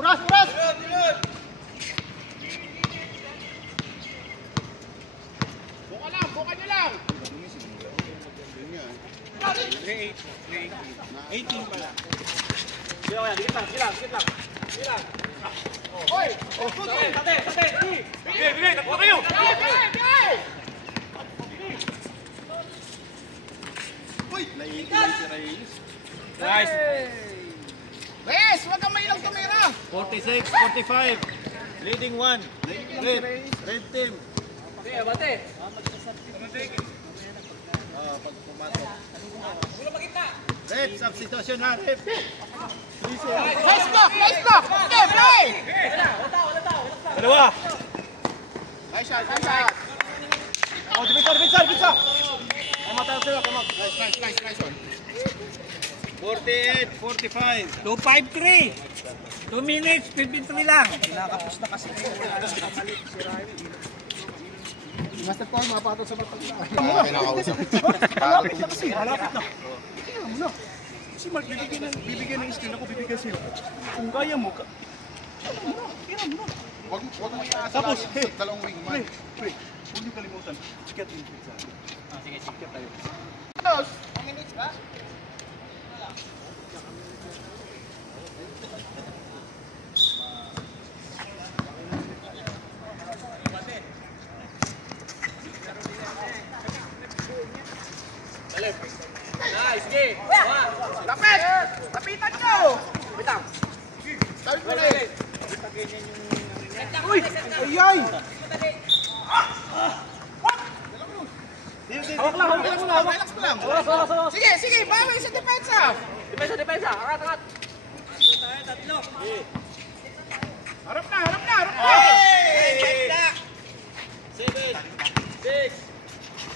Puras, puras! Buka nyo lang! 18 pala. Dikit lang. Hoy! Sate! Bigay! Takbo kayo! Bigay! Uy! Naiilan si Reyes. Nice! Reyes, huwag kang mailang tumira! 46, 45. Leading 1. Red team. Bate! Pag pumasok. Ulo magkita! Red, substitution na. Red. Nice block! Okay, play! Dalawa! Nice shot, nice shot! Oh, dipisa! Nice one. 48, 45. 253! 2 minutes, 53 lang. Nakapos na kasi. Master Paul, mapatol sa batang na. Kinakausap. Malapit na kasi. Malapit na. Kaya mo na. Kasi Mark, bibigyan ng skill ako, bibigyan sa'yo. Kung kaya mo, kaya mo na. Huwag mo iaasa Tapos, lagi sa dalawang wingman. Pre, huwag niyo kalimutan. Chikat yung pizza. Sige. Chikat tayo. Tapos, 1 minutes ba? Nice, sige! Lapit! Lapitan nyo! Bitang! Sabi mo na eh! Uy! Ayay! Hawak lang! Relax mo lang! Sige! Bawi sa depensa! Depensa! Angat! Harap na! 7, 6,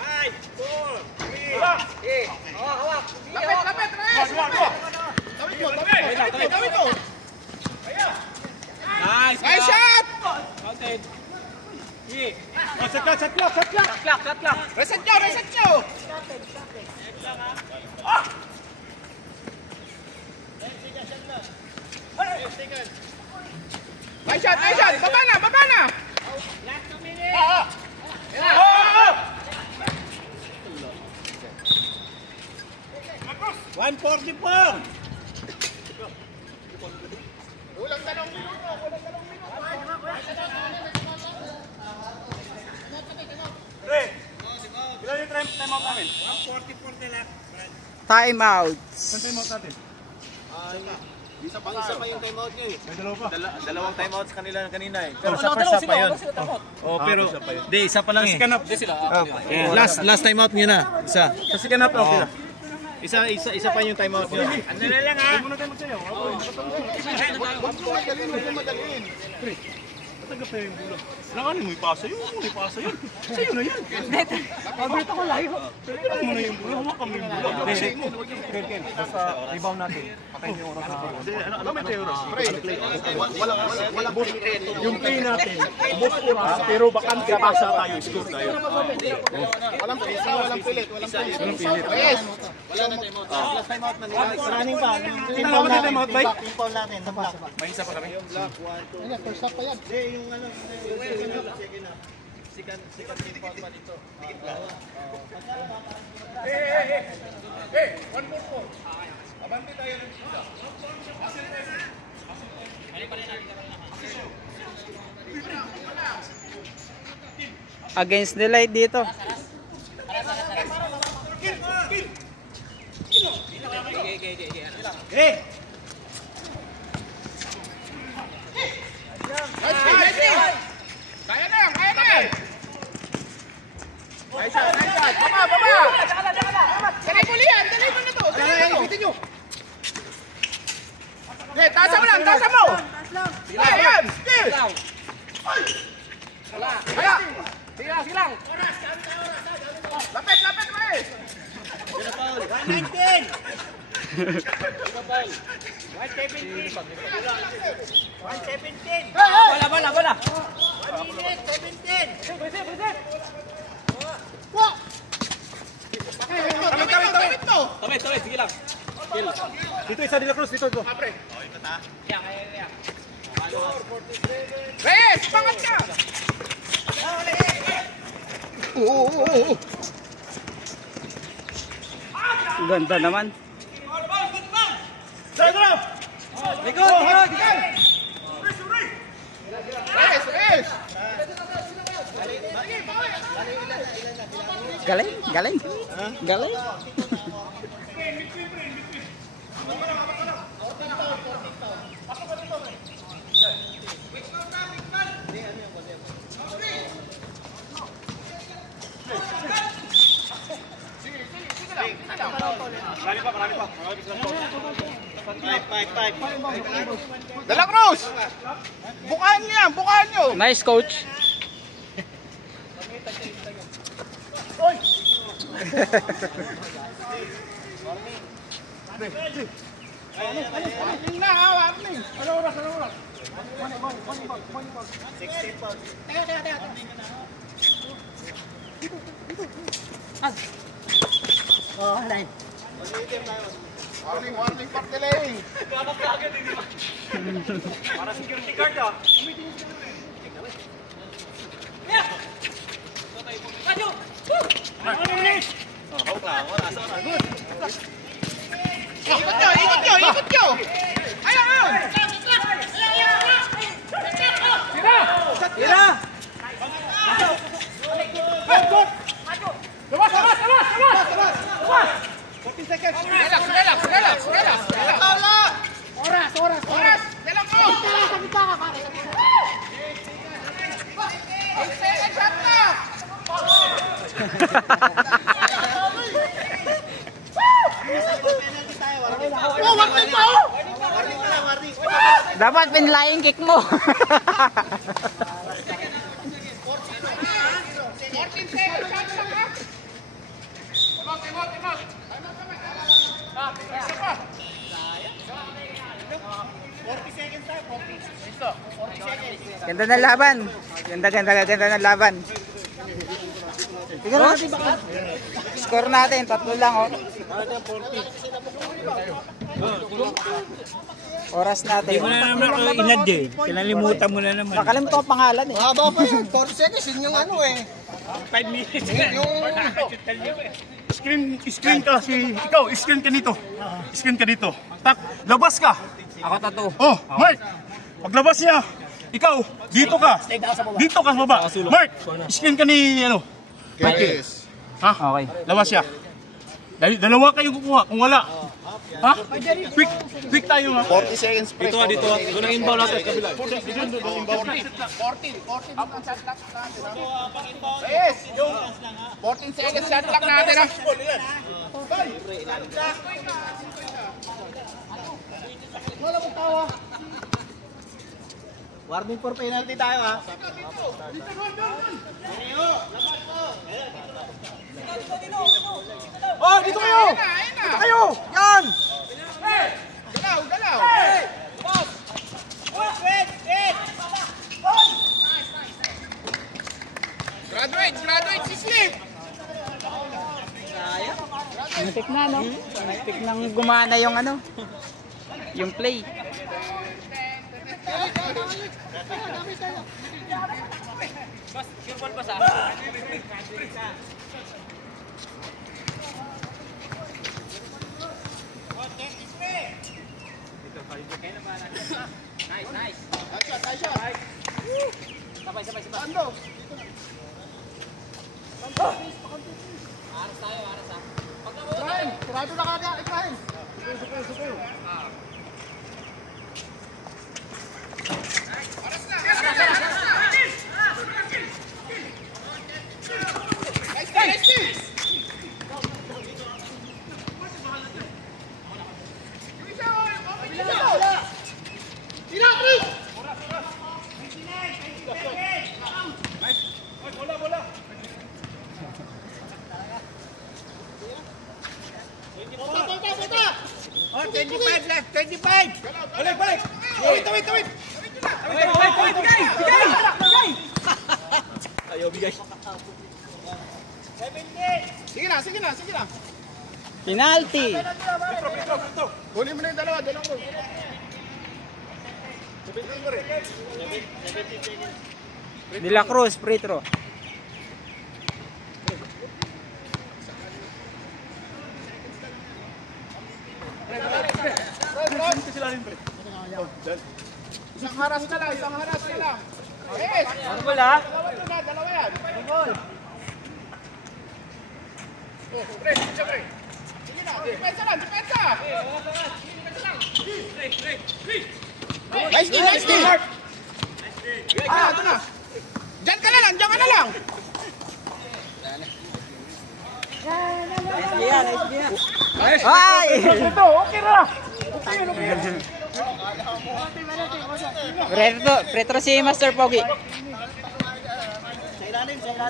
5, 4, 3, hawak! Lapit! Reyes! Gawin mo! Nice! Nice shot! Mountain! Sige! Set clock! Reset nyo! Nice shot! Baba na! Last 2 minutes! Oo! 144. Kulang 2 minuto! Ilan yung time out namin? 144 nila. Time out. Saan time out natin? Isa pa yung timeout nyo eh. May dalawa pa. Dalawang timeouts kanina eh. Pero Dalawa sa first half sila, pa yun. sila tamot. Oh, pero di isa pa lang eh. Hindi sila. Last timeout nyo na. Isa. Sa second half, okay lang. Isa pa yung timeout nyo. Ano na lang ha? Hindi mo na tayo magsayaw. Huwag mo madaliin! Matagap na yung bola. Nakanin mo ipasa yun. Sa'yo na yan. Pagkat ako layo. Talikan mo na yung bola. Huwag kami yung bola. Ken, basta rebound natin. Patayin yung oras na. Ano may tayo oras? Walang Yung play natin, most oras, pero bakante pasa tayo, score tayo. Walang pilit. Reyes! Last timeout na nila. Running pa. Team foul natin, team out, bike. Team foul natin. May isa pa kami. First half pa yan. Hindi, yung ano. Second team foul pa dito. Abante tayo ng sila. Against the light dito. Kaya na yan! Nice shot! Baba! Dali mo na to! Tasa mo lang! Ayan! Skill! Kaya! Sige lang! Lapit, Reyes! 119! 117! Bola! 1 minute, 17! Kamit to! Sige lang. Dito isa nila cross, dito. Apre! Reyes, pangat ka! Oo. Ganda naman. Reyes! Galing, galing. Galing. Dala Cruz! Bukaan niya, bukaan niyo! Nice, coach. Warning na ha, warning! Ano oras? Warning, park delay! Para security guard ah. Ikot nyo! Ayun! Tira! Relax! Oras! Dala Cruz! 8 seconds shot na! Warning pa! Dapat pinlaying kick mo. 14 seconds shot na! Timot! Isa pa! 40 seconds tayo, 40 seconds. Ganda ng laban. Ganda ng laban. Tingnan natin baka. Score natin, 3 lang oh. Oras natin. Hindi mo na naman ako inad eh. Kinalimutan mo na naman. Nakalimutan ko pangalan eh. Haba pa yun, 40 seconds, yun yung ano eh. 5 minutes na. Screen ka si... Ikaw, screen ka dito. Screen ka dito. Tak, labas ka. Ako tattoo. Oh, Mark. Paglabas niya, ikaw, dito ka. Dito ka sa baba. Mark, screen ka ni ano. Yes. Ha? Okay. Labas siya. Dalawa kayong kukuha. Kung wala. Ha? Quick tayo ha. 40 seconds pre. Dito. Doon ang inbound natin. 14 Yes! 14 seconds shot lang natin ha! Warning for penalty tayo ha. Oh, dito kayo! Dito kayo! Yan! Galaw! Graduate si Slip! Muntik na no? Muntik nang gumana yung ano. Yung play. Sarado na kanya, ikahin! Oh, 25 left, 25! Balik! Wait! Ayaw bigay. Sige na! Penalty. Kunin mo na yung dalawa ko. De La Cruz, free throw. Isang haras na lang, isang haras na lang. Yes! Ano wala? Dalawa yan. Oh, pre, pre. Sige na, depensa lang, depensa! Nice game, nice game! Ah, ito na. Diyan ka na lang, diyan ka na lang. Ay! Ito, okay na. Pretro si Master Pogi.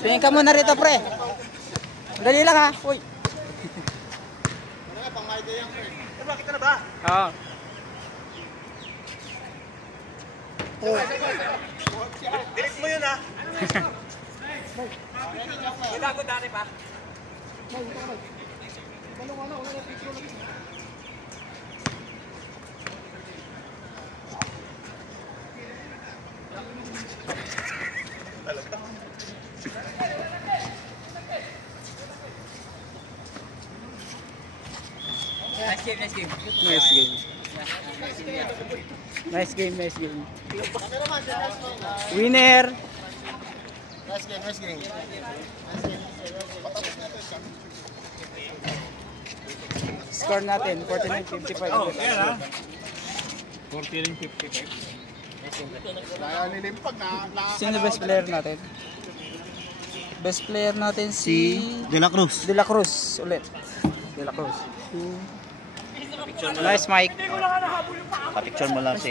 Tingin ka muna rito, pre. Dali lang ha. Uy. Bakit na ba? Oo. Direct mo yun ha. Gago dati pa. Nice game, nice game. Nice game. Nice game, nice game. Winner. Nice game, nice game. Score natin 49-55. Oh, yan ha. 49-55. Nililimpag na. Sino best player natin? Best player natin si De La Cruz. De La Cruz ulit. De La Cruz. Nice, Mike. Kapicture mo lang si